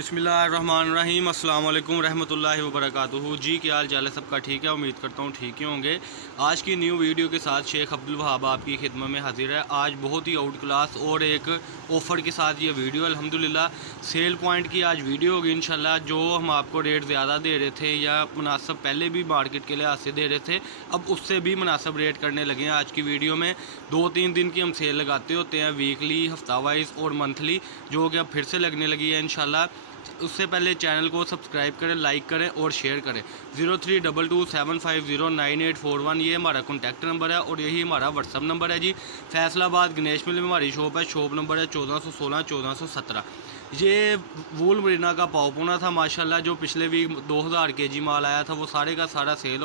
बिस्मिल्लाहिर्रहमानिर्रहीम अस्सलाम वालेकुम रहमतुल्लाहि व बरकातुहू। जी क्या हाल चाल है सबका? ठीक है, उम्मीद करता हूँ ठीक ही होंगे। आज की न्यू वीडियो के साथ शेख अब्दुल वहाब आपकी खिदमत में हाजिर है। आज बहुत ही आउट क्लास और एक ऑफ़र के साथ ये वीडियो अल्हम्दुलिल्लाह सेल पॉइंट की आज वीडियो होगी इंशाल्लाह। जो हम आपको रेट ज़्यादा दे रहे थे या मुनासिब पहले भी मार्केट के लिहाज से दे रहे थे, अब उससे भी मुनासिब रेट करने लगे हैं। आज की वीडियो में 2-3 दिन की हम सेल लगाते होते हैं, वीकली, हफ्ता वाइज और मंथली, जो कि अब फिर से लगने लगी है इंशाल्लाह। उससे पहले चैनल को सब्सक्राइब करें, लाइक करें और शेयर करें। 0322750981 ये हमारा कॉन्टैक्ट नंबर है और यही हमारा व्हाट्सअप नंबर है जी। फैसलाबाद गणेश मिल में हमारी शॉप है। शॉप नंबर है 1416-1417। ये वूल मरीना का पावपुना था माशाल्लाह, जो पिछले वीक 2000 kg माल आया था वो सारे का सारा सेल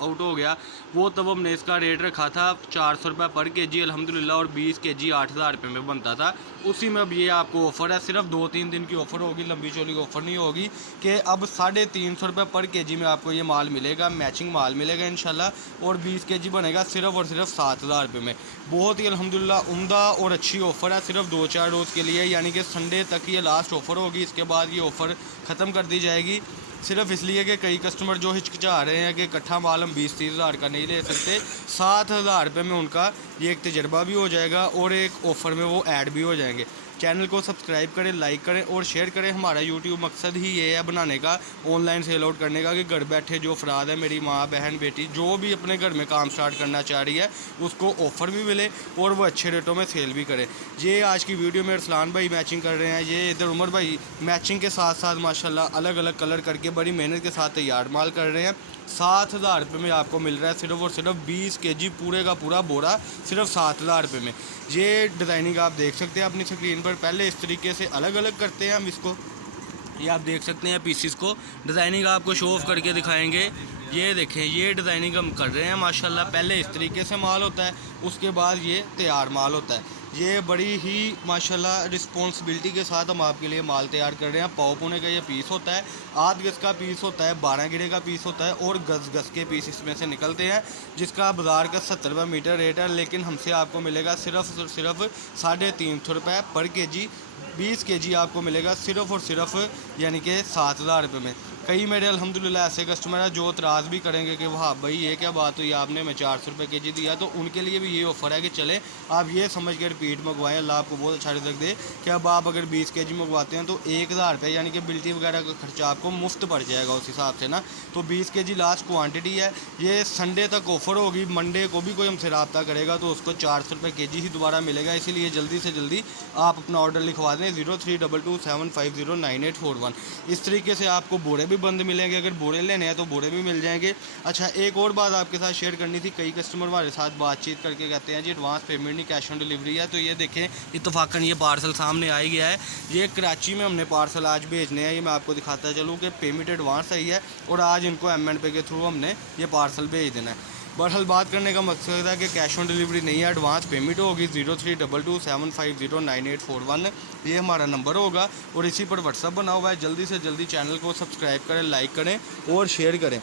आउट हो गया। वो तब हमने इसका रेट रखा था 400 रुपये पर kg अल्हम्दुलिल्लाह, और 20 kg 8000 रुपये में बनता था। उसी में अब ये आपको ऑफ़र है, सिर्फ 2-3 दिन की ऑफ़र होगी, लंबी चौड़ी ऑफ़र नहीं होगी कि अब 350 रुपये पर kg में आपको ये माल मिलेगा, मैचिंग माल मिलेगा इंशाल्लाह। और 20 kg बनेगा सिर्फ और सिर्फ 7000 रुपये में। बहुत ही अल्हम्दुलिल्लाह उम्दा और अच्छी ऑफ़र है, सिर्फ 2-4 रोज़ के लिए, यानी कि संडे तक ये लास्ट ऑफ़र होगी। इसके बाद ये ऑफ़र ख़त्म कर दी जाएगी, सिर्फ इसलिए कि कई कस्टमर जो हिचकिचा रहे हैं कि इकट्ठा माल हम 20-30 हज़ार का नहीं ले सकते। 7000 रुपये में उनका ये एक तजर्बा भी हो जाएगा और एक ऑफ़र में वो ऐड भी हो जाएंगे। चैनल को सब्सक्राइब करें, लाइक करें और शेयर करें। हमारा यूट्यूब मकसद ही ये है बनाने का, ऑनलाइन सेल आउट करने का, कि घर बैठे जो अफराद है, मेरी माँ बहन बेटी जो भी अपने घर में काम स्टार्ट करना चाह रही है, उसको ऑफ़र भी मिले और वो अच्छे रेटों में सेल भी करे। ये आज की वीडियो में अरसलान भाई मैचिंग कर रहे हैं, ये इधर उमर भाई मैचिंग के साथ साथ माशाल्लाह अलग अलग कलर करके बड़ी मेहनत के साथ तैयार माल कर रहे हैं। 7000 रुपये में आपको मिल रहा है सिर्फ और सिर्फ 20 kg पूरे का पूरा बोरा, सिर्फ 7000 रुपये में। ये डिज़ाइनिंग आप देख सकते हैं अपनी स्क्रीन पर। पहले इस तरीके से अलग अलग करते हैं हम इसको, ये आप देख सकते हैं पीसीस को। डिज़ाइनिंग आपको शो ऑफ करके दिखाएंगे। ये देखें, ये डिज़ाइनिंग हम कर रहे हैं माशाल्लाह। पहले इस तरीके से माल होता है, उसके बाद ये तैयार माल होता है। ये बड़ी ही माशाल्लाह रिस्पॉन्सिबिलिटी के साथ हम आपके लिए माल तैयार कर रहे हैं। पाव पुने का ये पीस होता है, 8 गज़ का पीस होता है, 12 गिरे का पीस होता है और गज़ के पीस इसमें से निकलते हैं, जिसका बाज़ार का 70 रुपये मीटर रेट है। लेकिन हमसे आपको मिलेगा सिर्फ 350 रुपये पर kg। 20 kg आपको मिलेगा सिर्फ और सिर्फ यानी कि 7000 रुपये में। कई मेरे अल्हम्दुलिल्लाह ऐसे कस्टमर हैं जो एतराज़ भी करेंगे कि वाह भाई ये क्या बात हुई, आपने मैं 400 रुपये kg दिया। तो उनके लिए भी ये ऑफ़र है कि चले आप ये समझ कर रिपीट मंगवाएं। अल्लाह आपको बहुत अच्छा रिज़्क दे कि अब आप अगर 20 kg मंगवाते हैं तो 1000 रुपये यानी कि बिल्टी वगैरह का खर्चा आपको मुफ्त पड़ जाएगा उस हिसाब से ना। तो 20 kg लास्ट क्वान्टिटी है। ये संडे तक ऑफ़र होगी, मंडे को भी कोई हमसे रब्ता करेगा तो उसको 400 रुपये kg ही दोबारा मिलेगा। इसीलिए जल्दी से जल्दी आप अपना ऑर्डर लिखवा दें 0322750981। इस तरीके से आपको बोरे भी बंद मिलेंगे, अगर बोरे लेने हैं तो बोरे भी मिल जाएंगे। अच्छा, एक और बात आपके साथ शेयर करनी थी। कई कस्टमर हमारे साथ बातचीत करके कहते हैं जी एडवांस पेमेंट नहीं, कैश ऑन डिलीवरी है। तो ये देखें, इत्तफाकन ये पार्सल सामने आ ही गया है। ये कराची में हमने पार्सल आज भेजने हैं। ये मैं आपको दिखाता चलूँ कि पेमेंट एडवांस आई है और आज इनको M&P के थ्रू हमने ये पार्सल भेज देना है। बहरहाल बात करने का मकसद है कि कैश ऑन डिलीवरी नहीं है, एडवांस पेमेंट होगी। 0322750981 ये हमारा नंबर होगा और इसी पर व्हाट्सअप बना हुआ है। जल्दी से जल्दी चैनल को सब्सक्राइब करें, लाइक करें और शेयर करें।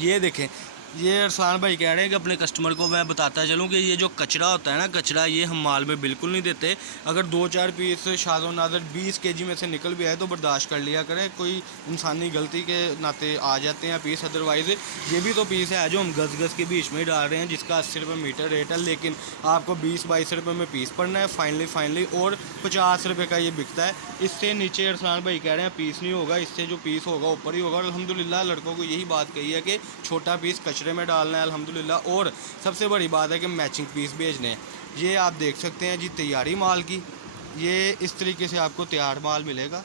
ये देखें, ये अरसलान भाई कह रहे हैं कि अपने कस्टमर को मैं बताता चलूँ कि ये जो कचरा होता है ना, कचरा ये हम माल में बिल्कुल नहीं देते। अगर 2-4 पीस शाज़ो नाज़र 20 kg में से निकल भी आए तो बर्दाश्त कर लिया करें, कोई इंसानी गलती के नाते आ जाते हैं पीस। अदरवाइज़ ये भी तो पीस है जो हम गज़ के बीच में डाल रहे हैं, जिसका 80 रुपये मीटर रेट है, लेकिन आपको 20-22 रुपये में पीस पड़ना है फाइनली और 50 रुपये का ये बिकता है। इससे नीचे अरसलान भाई कह रहे हैं पीस नहीं होगा, इससे जो पीस होगा ऊपर ही होगा। अल्हम्दुलिल्लाह लड़कों को यही बात कही है कि छोटा पीस में डालना है अल्हम्दुलिल्लाह। और सबसे बड़ी बात है कि मैचिंग पीस भेजने हैं। ये आप देख सकते हैं जी तैयारी माल की, ये इस तरीके से आपको तैयार माल मिलेगा।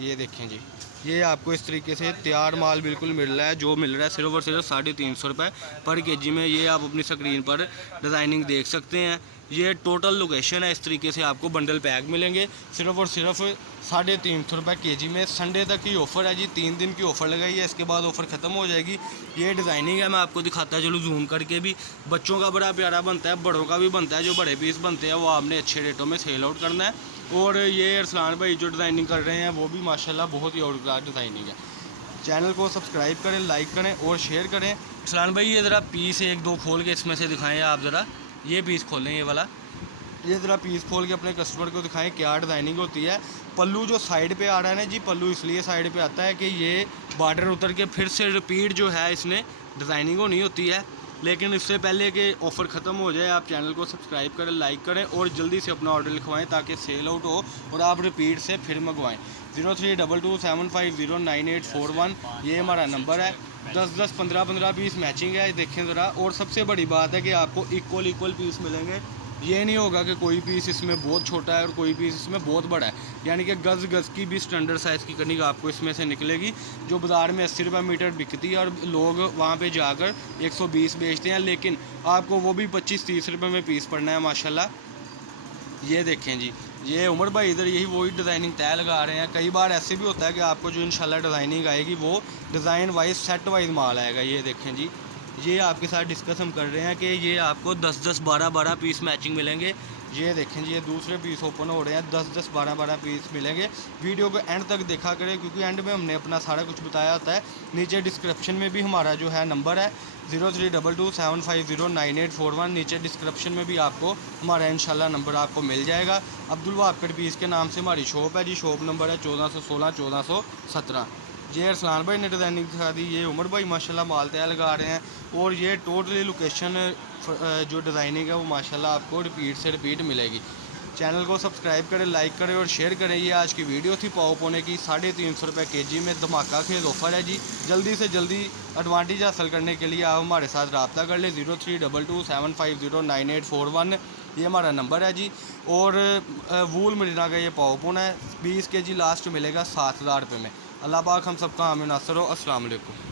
ये देखें जी, ये आपको इस तरीके से तैयार माल बिल्कुल मिल रहा है, जो मिल रहा है सिर्फ और सिर्फ 350 रुपये पर kg में। ये आप अपनी स्क्रीन पर डिज़ाइनिंग देख सकते हैं। ये टोटल लोकेशन है। इस तरीके से आपको बंडल पैक मिलेंगे सिर्फ और सिर्फ 350 रुपये kg में। संडे तक की ऑफ़र है जी, 3 दिन की ऑफ़र लगाई है, इसके बाद ऑफ़र ख़त्म हो जाएगी। ये डिज़ाइनिंग है, मैं आपको दिखाता चलूँ जूम करके भी। बच्चों का बड़ा प्यारा बनता है, बड़ों का भी बनता है। जो बड़े पीस बनते हैं वो आपने अच्छे रेटों में सेल आउट करना है। और ये अरसलान भाई जो डिज़ाइनिंग कर रहे हैं वो भी माशाल्लाह बहुत ही आउट क्लास डिज़ाइनिंग है। चैनल को सब्सक्राइब करें, लाइक करें और शेयर करें। अरसलान भाई ये ज़रा पीस 1-2 खोल के इसमें से दिखाएँ आप ज़रा। ये पीस खोलें, ये वाला ये ज़रा पीस खोल के अपने कस्टमर को दिखाएं क्या डिज़ाइनिंग होती है। पल्लू जो साइड पे आ रहा है ना जी, पल्लू इसलिए साइड पे आता है कि ये बॉर्डर उतर के फिर से रिपीट जो है इसने डिज़ाइनिंग होनी होती है। लेकिन इससे पहले कि ऑफ़र ख़त्म हो जाए, आप चैनल को सब्सक्राइब करें, लाइक करें और जल्दी से अपना ऑर्डर लिखवाएं ताकि सेल आउट हो और आप रिपीट से फिर मंगवाएं। 032275098841 ये हमारा नंबर है। 10-10, 15-15 पीस मैचिंग है, देखें ज़रा। और सबसे बड़ी बात है कि आपको इक्वल पीस मिलेंगे। ये नहीं होगा कि कोई पीस इसमें बहुत छोटा है और कोई पीस इसमें बहुत बड़ा है, यानी कि गज़ की भी स्टैंडर्ड साइज़ की कनिक आपको इसमें से निकलेगी, जो बाज़ार में 80 रुपये मीटर बिकती है और लोग वहाँ पे जाकर 120 बेचते हैं, लेकिन आपको वो भी 25-30 रुपये में पीस पड़ना है माशाल्लाह। ये देखें जी, ये उमर भाई इधर यही वही डिज़ाइनिंग तय लगा रहे हैं। कई बार ऐसे भी होता है कि आपको जो इंशाल्लाह डिज़ाइनिंग आएगी वो डिज़ाइन वाइज सेट वाइज माल आएगा। ये देखें जी, ये आपके साथ डिस्कस हम कर रहे हैं कि ये आपको 10-10, 12-12 पीस मैचिंग मिलेंगे। ये देखें जी, ये दूसरे पीस ओपन हो रहे हैं, 10-10, 12-12 पीस मिलेंगे। वीडियो को एंड तक देखा करें क्योंकि एंड में हमने अपना सारा कुछ बताया होता है। नीचे डिस्क्रिप्शन में भी हमारा जो है नंबर है 032275098841, नीचे डिस्क्रिप्शन में भी आपको हमारा इंशाल्लाह नंबर आपको मिल जाएगा। अब्दुल वहाब कट पीस के नाम से हमारी शॉप है जी, शॉप नंबर है 1416-1417। ये अरसलान भाई ने डिज़ाइनिंग दिखा दी, ये उमर भाई माशाल्लाह माल तैयार लगा रहे हैं। और ये टोटली लोकेशन जो डिज़ाइनिंग है वो माशाल्लाह आपको रिपीट से रिपीट मिलेगी। चैनल को सब्सक्राइब करें, लाइक करें और शेयर करें। ये आज की वीडियो थी पाव पौने की, 350 रुपये kg में धमाका खेल ऑफ़र है जी। जल्दी से जल्दी एडवांटेज हासिल करने के लिए आप हमारे साथ रब्ता कर लें। 032275098841 ये हमारा नंबर है जी। और वूल मरीना का ये पाव पौना है, 20 kg लास्ट मिलेगा 7000 रुपये में। अल्लाह पाक हम सबका आमीन नासर हो। अस्सलाम वालेकुम।